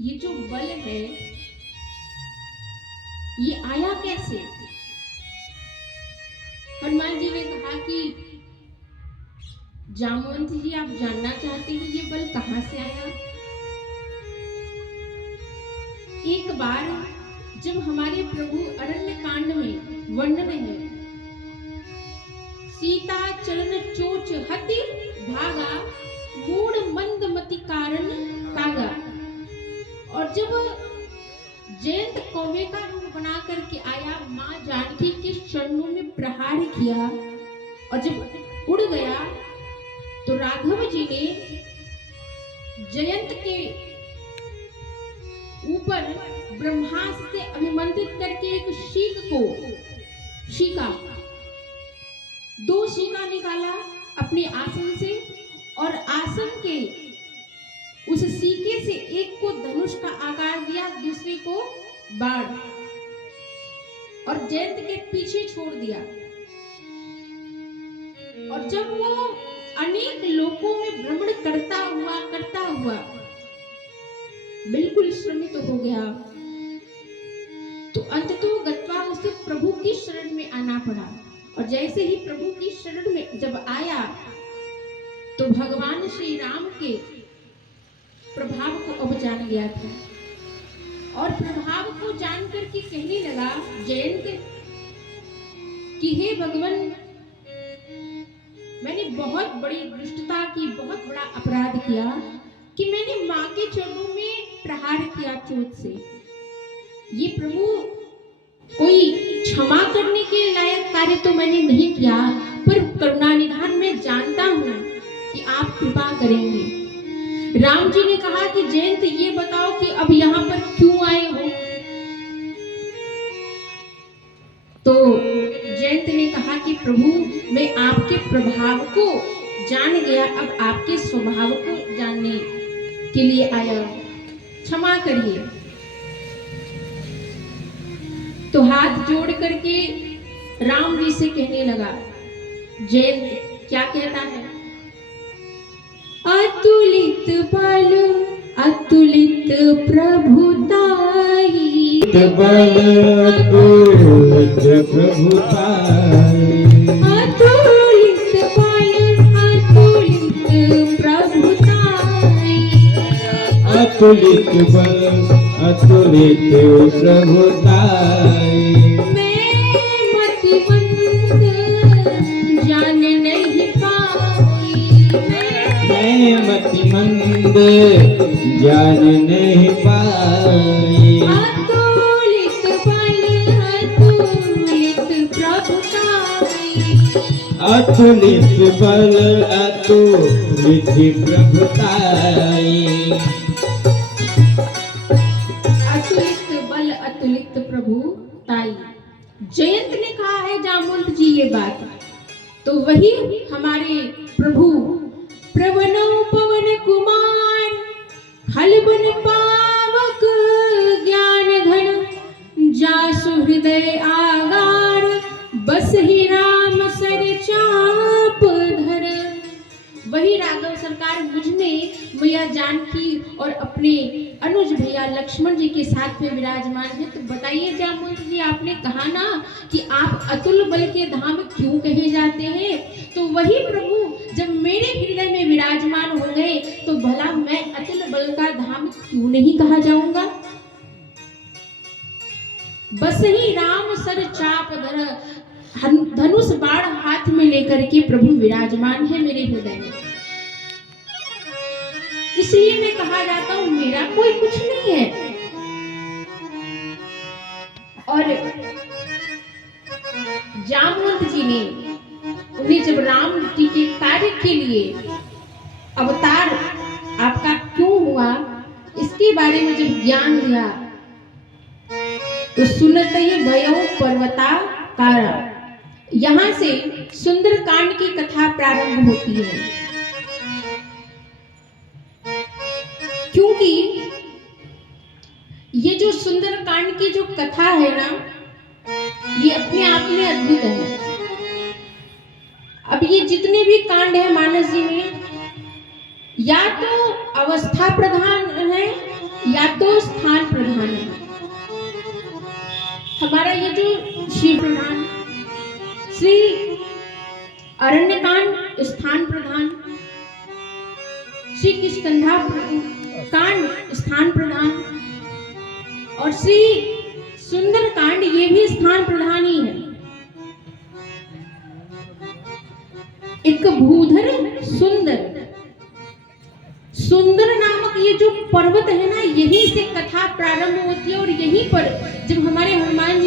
ये जो बल है ये आया कैसे? हनुमान जी ने कहा कि जामवंत जी, आप जानना चाहते हैं ये बल कहां से आया? एक बार जब हमारे प्रभु अरण्य कांड में वर्णन है, सीता चरण चोच हति भागा, मूड मंद मति कारण कागा। और जब जयंत कौवे का रूप बना करके आया, मां जानकी के चरणों में प्रहार किया और जब उड़ गया तो राघव जी ने जयंत के ऊपर ब्रह्मास्त्र से अभिमंत्रित करके एक शीका दो शीका निकाला अपने आसन से, और आसन के उस सीके से एक को धनुष का आकार दिया, दूसरे को बाण, और जयंत के पीछे छोड़ दिया। और जब वो अनेक लोकों में भ्रमण करता हुआ बिल्कुल श्रमित हो गया, तो अंततः गत्वा उसे प्रभु की शरण में आना पड़ा। और जैसे ही प्रभु की शरण में जब आया तो भगवान श्री राम के प्रभाव को अब जान गया था, और प्रभाव को जान करके कहने लगा जयंत कि हे भगवान, मैंने बहुत बड़ी दुष्टता की, बहुत बड़ा अपराध किया कि मैंने मां के चरणों में प्रहार किया चोट से। ये प्रभु कोई क्षमा करने के लायक कार्य तो मैंने नहीं किया, पर करुणा निधान में जानता हूं कि आप कृपा करेंगे। राम जी ने कहा कि जयंत ये बताओ कि अब यहाँ पर क्यों आए हो? तो जयंत ने कहा कि प्रभु, मैं आपके प्रभाव को जान गया, अब आपके स्वभाव को जानने के लिए आया, क्षमा करिए। तो हाथ जोड़ करके राम जी से कहने लगा, जयंत क्या कहता है? अतुलित बल अतुलित प्रभुताई, बल अतुलित प्रभुताई, अतुलित बल अतुलित प्रभुताई, अतुलित बल अतुलित प्रभुताई। मैं मतिमंद जान नहीं पाई, मैं मतिमंद जान नहीं पाई। अतुलित बल अतुलित प्रभुताई, अतुलित बल अतुलित प्रभुताई। अतुलित बल अतुलित प्रभुताई। जयंत ने कहा है जामवंत जी ये बात, तो वही हमारे प्रभु प्रवनो पवन कुमार, खलबन पावक ज्ञान घन, जासु हृदय आगार, बस ही राम सर चाप धर। वही राघव सरकार मुझ में मैया जानकी और अपने अनुज भैया लक्ष्मण जी के साथ में विराजमान है। तो बताइए जामवंत जी, आपने कहा ना कि आप अतुल बल के धाम क्यों कहे जाते हैं, तो वही प्रभु जब मेरे हृदय में विराजमान हो गए तो भला मैं अतुल बल का धाम क्यों नहीं कहा जाऊंगा? बस ही राम सर चाप धर, धनुष बाण हाथ में लेकर के प्रभु विराजमान है मेरे हृदय में। इसलिए मैं कहा जाता हूं मेरा कोई कुछ नहीं है। और जामवंत जी ने उन्हें जब राम जी के कार्य के लिए अवतार आपका क्यों हुआ इसके बारे में जब ज्ञान दिया, तो सुनत ही भयो पर्वताकारा, यहां से सुंदरकांड की कथा प्रारंभ होती है। क्योंकि ये जो सुंदरकांड की जो कथा है ना, ये अपने आप में अद्भुत है। अब ये जितने भी कांड है मानस जी में, या तो अवस्था प्रधान है या तो हमारा ये जो शिव प्रधान श्री अरण्यकांड स्थान प्रधान, श्री किष्किंधा कांड स्थान प्रधान और श्री सुंदर कांड ये भी स्थान प्रधान ही है। एक भूधर सुंदर, सुंदर नामक ये जो पर्वत है ना, यहीं से कथा प्रारंभ होती है और यहीं पर जब हमारे हनुमान जी